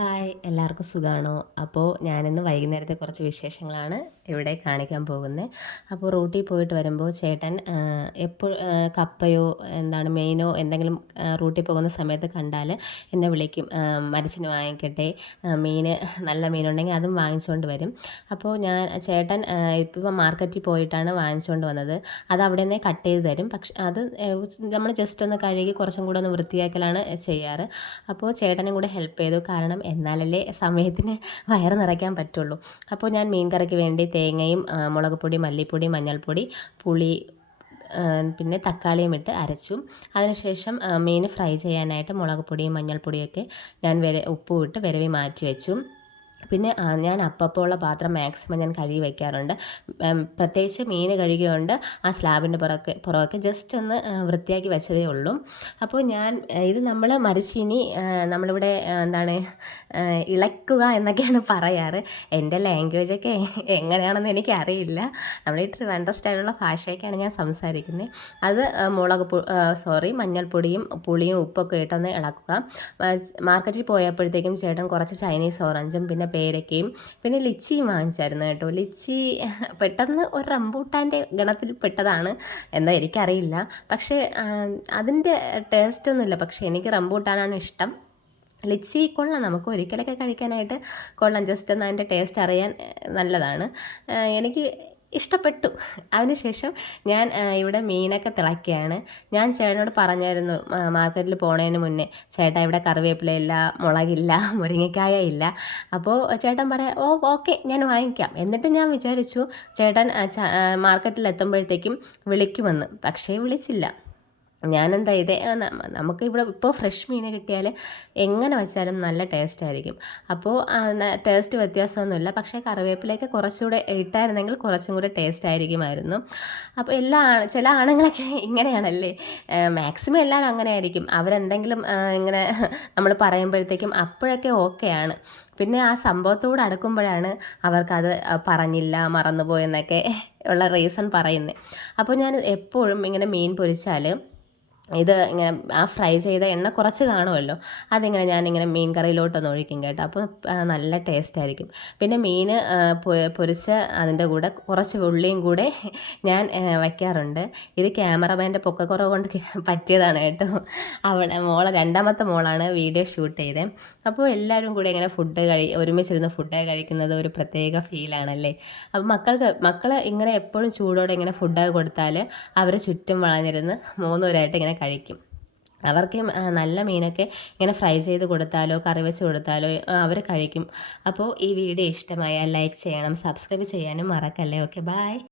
Hi എല്ലാവർക്കും സുഖമാണോ അപ്പോൾ ഞാനിന്ന് വൈകുന്നേരത്തെ കുറച്ച് വിശേഷങ്ങളാണ് ഇവിടെ കാണിക്കാൻ പോകുന്നത്. അപ്പോൾ റൂട്ടിൽ പോയിട്ട് വരുമ്പോൾ ചേട്ടൻ എപ്പോൾ കപ്പയോ എന്താണ് മെയിനോ എന്തെങ്കിലും റൂട്ടിൽ പോകുന്ന സമയത്ത് കണ്ടാൽ എന്നെ വിളിക്കും. മരച്ചിന് വാങ്ങിക്കട്ടെ മീൻ നല്ല മീനുണ്ടെങ്കിൽ അതും വാങ്ങിച്ചുകൊണ്ട് വരും. അപ്പോൾ ഞാൻ ചേട്ടൻ ഇപ്പോൾ മാർക്കറ്റിൽ പോയിട്ടാണ് വാങ്ങിച്ചുകൊണ്ട് വന്നത്. അത് അവിടെ നിന്നേ കട്ട് ചെയ്ത് തരും. പക്ഷെ അത് നമ്മൾ ജസ്റ്റ് ഒന്ന് കഴുകി കുറച്ചും കൂടെ ഒന്ന് വൃത്തിയാക്കലാണ് ചെയ്യാറ്. അപ്പോൾ ചേട്ടനും കൂടെ ഹെൽപ്പ് ചെയ്തു. കാരണം എന്നാലല്ലേ സമയത്തിന് വയറ് നിറയ്ക്കാൻ പറ്റുള്ളൂ. അപ്പോൾ ഞാൻ മീൻ കറിക്ക് വേണ്ടി തേങ്ങയും മുളക് പൊടി മല്ലിപ്പൊടി മഞ്ഞൾപ്പൊടി പുളി പിന്നെ തക്കാളിയും ഇട്ട് അരച്ചു. അതിനുശേഷം മീൻ ഫ്രൈ ചെയ്യാനായിട്ട് മുളക് പൊടിയും മഞ്ഞൾപ്പൊടിയൊക്കെ ഞാൻ വരെ ഉപ്പും ഇട്ട് വിരവി മാറ്റി വെച്ചു. പിന്നെ ഞാൻ അപ്പപ്പോൾ ഉള്ള പാത്രം മാക്സിമം ഞാൻ കഴുകി വയ്ക്കാറുണ്ട് പ്രത്യേകിച്ച് മീൻ കഴുകിയുണ്ട് ആ സ്ലാബിന്റെ പുറക്കെ പുറമൊക്കെ ജസ്റ്റ് ഒന്ന് വൃത്തിയാക്കി വെച്ചതേ ഉള്ളൂ. അപ്പോൾ ഞാൻ ഇത് നമ്മൾ മരിച്ചിനി നമ്മളിവിടെ എന്താണ് ഇളക്കുക എന്നൊക്കെയാണ് പറയാറ്. എന്റെ ലാംഗ്വേജൊക്കെ എങ്ങനെയാണെന്ന് എനിക്കറിയില്ല. നമ്മൾ ഈ ട്രിവാൻഡ്ര സ്റ്റൈലുള്ള ഭാഷയൊക്കെയാണ് ഞാൻ സംസാരിക്കുന്നത് അത് മുളക് സോറി മഞ്ഞൾപ്പൊടിയും പുളിയും ഉപ്പൊക്കെ ഇട്ടൊന്ന് ഇളക്കുക. മാർക്കറ്റിൽ പോയപ്പോഴത്തേക്കും ചേട്ടൻ കുറച്ച് ചൈനീസ് ഓറഞ്ചും പിന്നെ പേരയ്ക്കയും പിന്നെ ലിച്ചിയും വാങ്ങിച്ചായിരുന്നു കേട്ടോ. ലിച്ചി പെട്ടെന്ന് ഒരു റംബൂട്ടാന്റെ ഗണത്തിൽ പെട്ടതാണ് എന്താ എനിക്കറിയില്ല. പക്ഷേ അതിന്റെ ടേസ്റ്റൊന്നുമില്ല പക്ഷേ എനിക്ക് റംബൂട്ടാനാണ് ഇഷ്ടം. ലിച്ചി കൊള്ളാം. നമുക്ക് ഒരിക്കലൊക്കെ കഴിക്കാനായിട്ട് കൊള്ളാം. ജസ്റ്റ് ഒന്ന് അതിന്റെ ടേസ്റ്റ് അറിയാൻ നല്ലതാണ്. എനിക്ക് ഇഷ്ടപ്പെട്ടു. അതിനുശേഷം ഞാൻ ഇവിടെ മീനൊക്കെ തിളക്കുകയാണ് ഞാൻ ചേട്ടനോട് പറഞ്ഞായിരുന്നു മാർക്കറ്റിൽ പോണതിന് മുന്നേ ചേട്ടാ ഇവിടെ കറിവേപ്പിലയില്ല മുളകില്ല മുരിങ്ങക്കായ ഇല്ല. അപ്പോൾ ചേട്ടൻ പറയാം ഓ ഓക്കെ ഞാൻ വാങ്ങിക്കാം. എന്നിട്ട് ഞാൻ വിചാരിച്ചു ചേട്ടൻ മാർക്കറ്റിൽ എത്തുമ്പോഴത്തേക്കും വിളിക്കുമെന്ന്. പക്ഷേ വിളിച്ചില്ല. ഞാനെന്താ ഇത്? നമുക്ക് ഇവിടെ ഇപ്പോൾ ഫ്രഷ് മീൻ കിട്ടിയാൽ എങ്ങനെ വെച്ചാലും നല്ല ടേസ്റ്റ് ആയിരിക്കും. അപ്പോൾ ടേസ്റ്റ് വ്യത്യാസമൊന്നുമില്ല. പക്ഷേ കറിവേപ്പിലേക്ക് കുറച്ചുകൂടെ ഇട്ടായിരുന്നെങ്കിൽ കുറച്ചും കൂടെ ടേസ്റ്റ് ആയിരിക്കുമായിരുന്നു. അപ്പോൾ എല്ലാ ചില ആണുങ്ങളൊക്കെ ഇങ്ങനെയാണല്ലേ? മാക്സിമം എല്ലാവരും അങ്ങനെ ആയിരിക്കും അവരെന്തെങ്കിലും ഇങ്ങനെ നമ്മൾ പറയുമ്പോഴത്തേക്കും അപ്പോഴൊക്കെ ഓക്കെയാണ്. പിന്നെ ആ സംഭവത്തോട് അടുക്കുമ്പോഴാണ് അവർക്കത് പറഞ്ഞില്ല മറന്നുപോയെന്നൊക്കെ ഉള്ള റീസൺ പറയുന്നത് അപ്പോൾ ഞാൻ എപ്പോഴും ഇങ്ങനെ മീൻ പൊരിച്ചാൽ ഇത് ഇങ്ങനെ ആ ഫ്രൈ ചെയ്ത എണ്ണ കുറച്ച് കാണുമല്ലോ. അതിങ്ങനെ ഞാനിങ്ങനെ മീൻ കറിയിലോട്ടൊന്ന് ഒഴിക്കും കേട്ടോ. അപ്പോൾ നല്ല ടേസ്റ്റ് ആയിരിക്കും. പിന്നെ മീൻ പൊരിച്ച് അതിന്റെ കൂടെ കുറച്ച് ഉള്ളിയും കൂടെ ഞാൻ വയ്ക്കാറുണ്ട്. ഇത് ക്യാമറമാന്റെ പൊക്കക്കുറവ് കൊണ്ട് പറ്റിയതാണ് കേട്ടോ. അവളെ മോളെ രണ്ടാമത്തെ മോളാണ് വീഡിയോ ഷൂട്ട് ചെയ്തത് അപ്പോൾ എല്ലാവരും കൂടെ ഇങ്ങനെ ഫുഡ് കഴി ഒരുമിച്ചിരുന്ന് ഫുഡ് കഴിക്കുന്നത് ഒരു പ്രത്യേക ഫീലാണല്ലേ അപ്പോൾ മക്കൾക്ക് മക്കൾ ഇങ്ങനെ എപ്പോഴും ചൂടോടെ ഇങ്ങനെ ഫുഡ് കൊടുത്താൽ അവർ ചുറ്റും വളഞ്ഞിരുന്ന് മൂന്നുപേരായിട്ട് ഇങ്ങനെ കഴിക്കും. അവർക്ക് നല്ല മീനൊക്കെ ഇങ്ങനെ ഫ്രൈ ചെയ്ത് കൊടുത്താലോ കറി വെച്ച് കൊടുത്താലോ അവർ കഴിക്കും. അപ്പോൾ ഈ വീഡിയോ ഇഷ്ടമായാൽ ലൈക്ക് ചെയ്യണം സബ്സ്ക്രൈബ് ചെയ്യാനും മറക്കല്ലേ. Okay bye